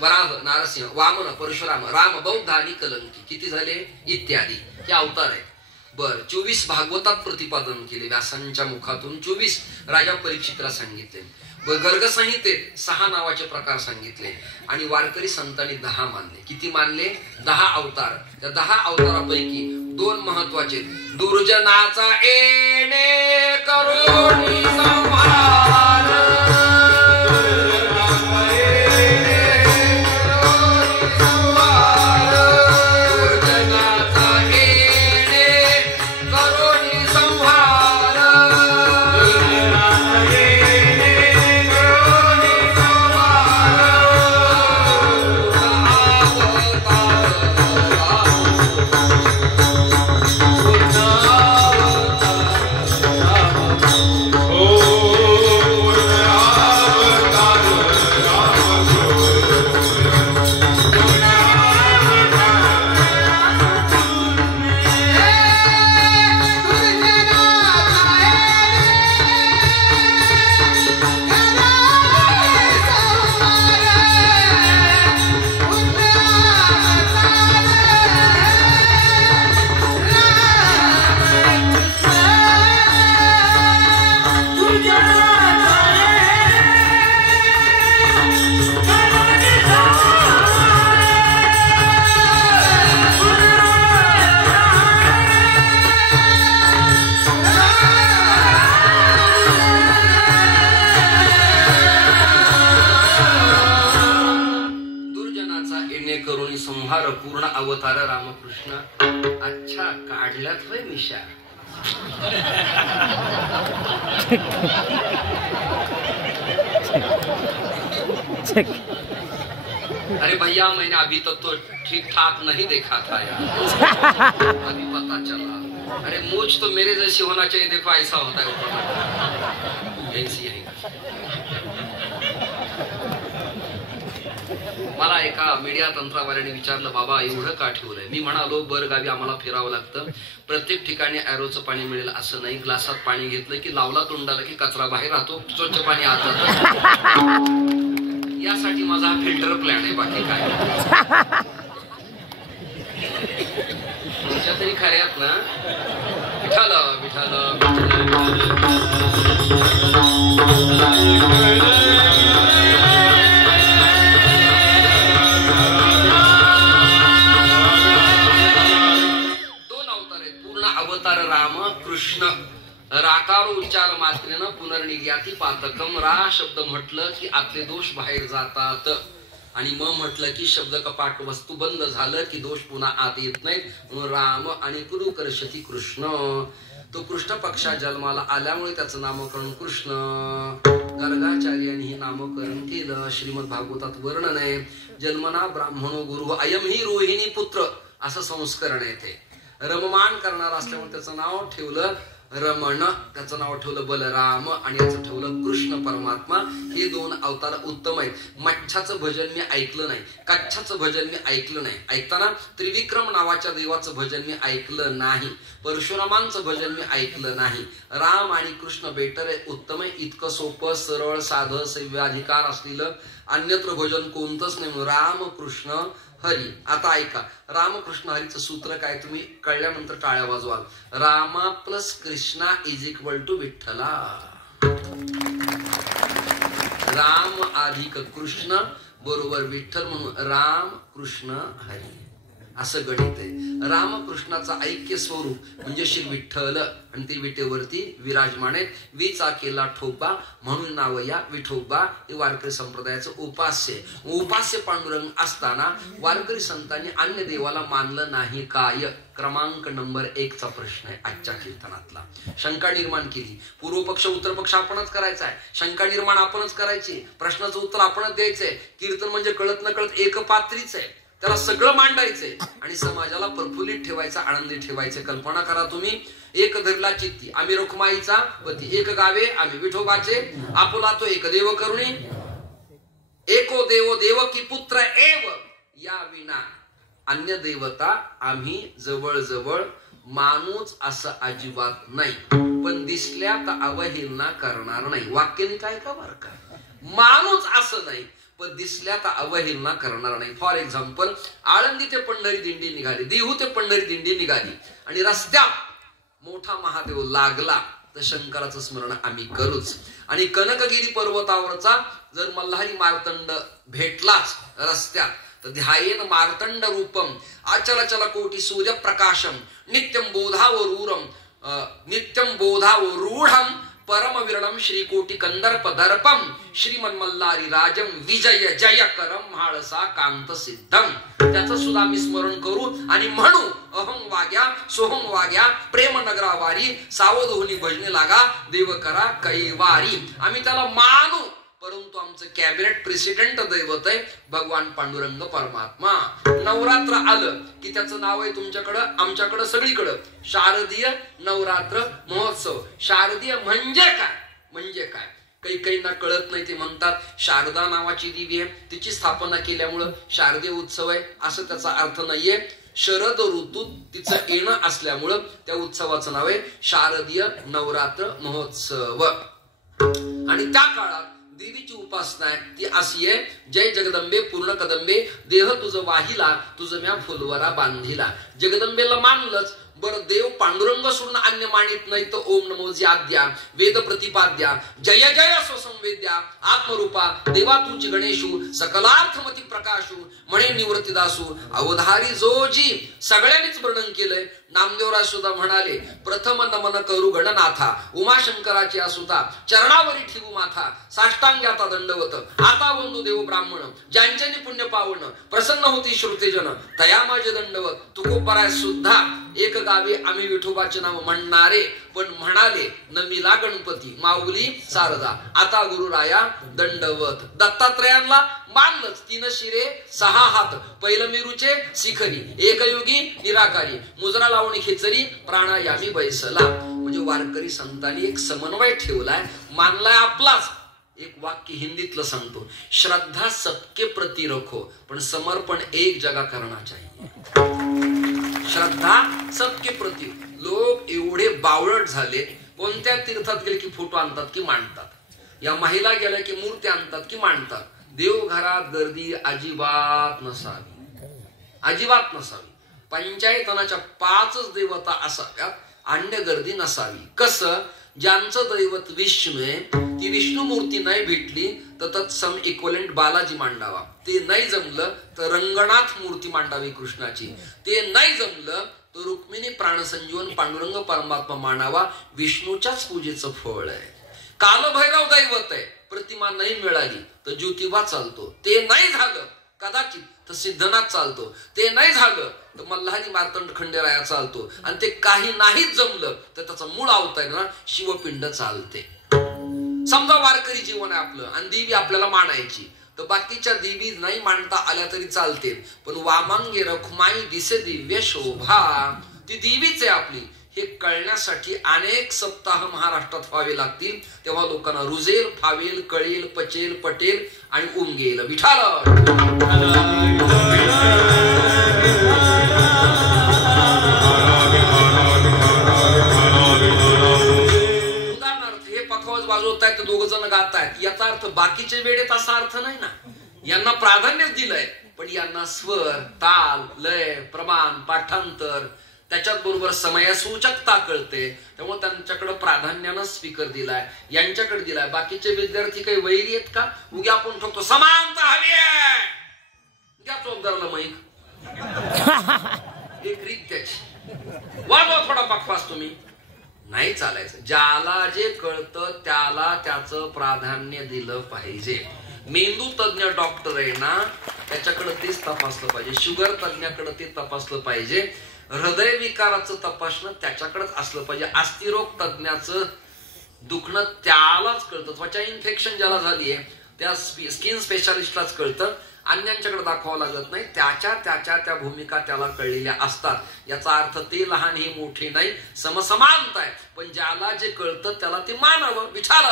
वराह, नारसिंह, वामन, परशुराम, राम, बौद्ध आणि कलंकी किती झाले इत्यादी हे अवतार आहेत. बर 24 भागवतात प्रतिपादन केले व्यासांच्या मुखातून. 24 राजा परीक्षितला सांगितले. गर्ग संहितेत 6 नावाचे प्रकार सांगितले आणि वारकरी संतांनी 10 मानले. किती मानले? 10 अवतार. त्या 10 अवतारापैकी 2 महत्वाचे. दुर्जनाचा येणे करुणी संहार, पूर्ण अवतार रामकृष्ण. अच्छा काढल्यात होय मिशा. अरे भैया मैंने अभी तक तो ठीक ठाक नहीं देखा था यार. अभी पता चला. अरे मूछ तो मेरे जैसी होना चाहिए. देखो ऐसा होता है. ऐसी है. मला एका मीडिया तंत्रवाल्याने विचारलं, बाबा एवढं का ठेवलंय? मी म्हणालो, बरगावी आम्हाला फिरावं लागतं. प्रत्येक ठिकाणी ॲरोचं पाणी मिळेल असं नाही. ग्लासात पाणी घेतलं की लावला तोंडाला की कचरा बाहेर राहतो, स्वच्छ पाणी आत जातं. यासाठी माझा हा फिल्टर प्लॅन आहे, बाकी काय. तुमच्या तरी खऱ्यात ना. विठाल विठाल राम कृष्ण. राकार उच्चार मात्रेनं पुनर्निर्याती पातकम. रा शब्द म्हटलं की आतले दोष बाहेर जातात आणि म म्हटलं की शब्द कपाट वस्तू बंद झालं की दोष पुन्हा आत येत नाहीत. म्हणून राम आणि कुरु करशती कृष्ण. तो कृष्ण पक्षा जन्माला आल्यामुळे त्याचं नामकरण कृष्ण. गर्गाचार्यांनी हे नामकरण केलं. श्रीमद भागवतात वर्णन आहे. जन्मना ब्राह्मणो गुरु अयम ही रोहिणी पुत्र असं संस्करण आहे. ते रममान करणार असल्यामुळे त्याचं नाव ठेवलं रमण. त्याचं नाव ठेवलं बलराम आणि याचं ठेवलं कृष्ण परमात्मा. हे 2 अवतार उत्तम आहेत. मच्छाचं भजन मी ऐकलं नाही, कच्छाचं भजन मी ऐकलं नाही. ऐकताना त्रिविक्रम नावाच्या देवाचं भजन मी ऐकलं नाही, परशुरामांचं भजन मी ऐकलं नाही. राम आणि कृष्ण बेटर आहे, उत्तम आहे. इतकं सोपं सरळ साधं सेव्याधिकार असलेलं अन्यत्र भजन कोणतंच नाही. राम कृष्ण हरी. आता ऐका, रामकृष्ण हरीचं सूत्र काय तुम्ही कळल्यानंतर टाळ्या वाजवाल. Rama plus Krishna is equal to Vitthala. Ram अधिक कृष्ण बरोबर विठ्ठल, म्हणून राम कृष्ण हरी असं गणित आहे. रामकृष्णाचा ऐक्य स्वरूप म्हणजे श्री विठ्ठल आणि ते विटेवरती विराजमान आहेत. वीचा केला ठोबा म्हणून नाव या विठोबा. हे वारकरी संप्रदायाचं उपास्य. उपास्य पांडुरंग असताना वारकरी संतांनी अन्य देवाला मानलं नाही काय? क्रमांक नंबर 1 चा प्रश्न आहे आजच्या कीर्तनातला. शंका निर्माण केली. पूर्व पक्ष उत्तर पक्ष आपणच करायचा आहे. शंका निर्माण आपणच करायची. प्रश्नाचं उत्तर आपणच द्यायचंय. कीर्तन म्हणजे कळत न कळत एकपात्रीच आहे. त्याला सगळं मांडायचंय आणि समाजाला प्रफुल्लित ठेवायचा, आनंदी ठेवायचे. कल्पना करा तुम्ही. एक धरला चित्ती आम्ही रोखमाईचा पती, एक गावे आम्ही विठोबाचे, आपुला तो एक देव करुणी, एको देव देवकी पुत्र एव, या विना अन्य देवता आम्ही जवळ जवळ मानूच असं अजिबात नाही. पण दिसल्या तर अवहेलना करणार नाही. वाक्याने काय का बर का? मानूच असं नाही पण दिसल्या तर अवहेलना करणार नाही. फॉर एक्झाम्पल, आळंदी ते पंढरी दिंडी निघाली, देहू ते पंढरी दिंडी निघाली आणि रस्त्यात मोठा महादेव लागला तर शंकराचं स्मरण आम्ही करूच. आणि कनकगिरी पर्वतावरचा जर मल्हारी मार्तंड भेटलाच रस्त्यात तर ध्यायेन मार्तंड रूपम अचलचल कोटी सूर्य प्रकाशम नित्यम बोधावरूढम परम विरणम श्रीकोटी कंदर्प दर्पम श्रीमन्मल्लारी राजम विजय जय करम म्हाळसा कांत सिद्धम. त्याचं सुद्धा आम्ही स्मरण करू आणि म्हणू अहं वाग्या सोहं वाग्या प्रेम नगरावारी सावध होनी भजने लागा देव करा कैवारी. आम्ही त्याला मानू, परंतु आमचं कॅबिनेट प्रेसिडेंट दैवत आहे भगवान पांडुरंग परमात्मा. नवरात्र आलं की त्याचं नाव आहे तुमच्याकडं आमच्याकडं सगळीकडं शारदीय नवरात्र महोत्सव. शारदीय म्हणजे काय? म्हणजे काय काही कळत नाही. ते म्हणतात शारदा नावाची देवी आहे, तिची स्थापना केल्यामुळं शारदीय उत्सव आहे, असं त्याचा अर्थ नाहीये. शरद ऋतूत तिचं येणं असल्यामुळं त्या उत्सवाचं नाव आहे शारदीय नवरात्र महोत्सव. आणि त्या काळात देवीची उपासना आहे ती अशी आहे, जय जगदंबे पूर्ण कदंबे देह तुझं वाहिला तुझं म्या फुलवरा बांधिला. जगदंबेला मानलंच, बरं देव पांडुरंग सोडून अन्य मानित नाही तर ओम नमो ज्याद्या वेद प्रतिपाद्या जय जय स्वसंवेद्या आत्मरूपा देवा तुझी गणेशू सकलार्थमती प्रकाशू म्हणे निवृत्तीदासू अवधारी जो जी. सगळ्यांनीच वर्णन केलंय. नामदेवराज सुद्धा म्हणाले, प्रथम नमन करू गणनाथा उमाशंकराची असुता चरणावरी ठेवू माथा साष्टांग्याता दंडवत आता वंदू देव ब्राह्मण ज्यांच्यानी पुण्य पावन प्रसन्न होती श्रुतेजन तया माझे दंडवत. तुकोपराय सुद्धा एक गावी आम्ही विठोबाचे नाव म्हणणारे पण म्हणाले नमीला गणपती माऊली शारदा आता गुरुराया दंडवत. दत्तात्रयांना मानलंच, 3 शिरे 6 हात पहिलं मेरूचे शिखरी एकयुगी निराकारी मुजरा लावणी खिचरी प्राणायामी बैसला. म्हणजे वारकरी संतांनी एक समन्वय ठेवलाय, मानलाय आपलाच. एक वाक्य हिंदीतलं सांगतो, श्रद्धा सबके प्रति रखो पण समर्पण एक जगह करना चाहिए. श्रद्धा सबके प्रति. लोक एवढे बावळट झाले, कोणत्या तीर्थात गेले की फोटो आणतात की मांडतात, या महिला गेल्या की मूर्ती आणतात की मांडतात. देवघरात गर्दी अजिबात नसावी, अजिबात नसावी. पंचायतनाच्या 5च देवता असाव्यात, अन्य गर्दी नसावी. कसं? ज्यांचं दैवत विष्णू आहे ती विष्णू मूर्ती नाही भेटली तर तत्सम इक्वलेंट बालाजी मांडावा. ते नाही जमलं तर रंगनाथ मूर्ती मांडावी कृष्णाची. ते नाही जमलं तर रुक्मिणी प्राणसंजीवन पांडुरंग परमात्मा मांडावा. विष्णूच्याच पूजेचं फळ आहे. कालभैरव दैवत आहे, प्रतिमा नाही मिळाली तर ज्योतिबा चालतो. ते नाही झालं कदाचित तर सिद्धनाथ चालतो. ते नाही झालं तर मल्हारी मार्तंड खंडेराया चालतो. आणि ते काही नाहीच जमलं तर त्याचा मूळ अवतार ना शिवपिंड चालते. समजा वारकरी जीवन आहे आपलं आणि देवी आपल्याला मानायची, तर बाकीच्या देवी नाही मानता आल्या तरी चालते, पण वामांगे रखुमाई दिसे दिव्य शोभा ती देवीच आहे आपली. हे कळण्यासाठी अनेक सप्ताह महाराष्ट्रात व्हावे लागतील, तेव्हा लोकांना रुजेल, फावेल, कळेल, पचेल, पटेल आणि उमगेल. विठाल उदाहरणार्थ हे पखवाज वाजवतायत, 2 जण गातायत, याचा अर्थ बाकीचे वेळेत असा अर्थ नाही ना. यांना प्राधान्यच दिलंय, पण यांना स्वर, ताल, लय, प्रमाण, पाठांतर त्याच्यात बरोबर समयसूचकता कळते, त्यामुळे त्यांच्याकडे प्राधान्यानं स्पीकर दिलाय, यांच्याकडे दिलाय. बाकीचे विद्यार्थी काही वैरी आहेत का? उद्या आपण ठोकतो समानता हवी आहे, द्या चौकदाराला माईक, एक रीत त्याची वाजवा थोडा पखवास. तुम्ही नाही चालायचं. ज्याला जे कळतं त्याला त्याचं प्राधान्य दिलं पाहिजे. मेंदू तज्ञ डॉक्टर आहे ना, त्याच्याकडे तेच तपासलं पाहिजे. शुगर तज्ञाकडे ते तपासलं पाहिजे. हृदय विकाराचं तपासणं त्याच्याकडेच असलं पाहिजे. अस्थिरोग तज्ञाचं दुखणं त्यालाच कळतं. त्वचा इन्फेक्शन ज्याला झाली आहे त्या स्किन स्पेशालिस्टलाच कळतं. अन्यांच्याकडे दाखवावं लागत नाही. त्या भूमिका त्याला कळलेल्या असतात. याचा अर्थ ते लहान हे मोठे नाही, समसमानता आहे. पण ज्याला जे कळतं त्याला ते मानावं. विठाल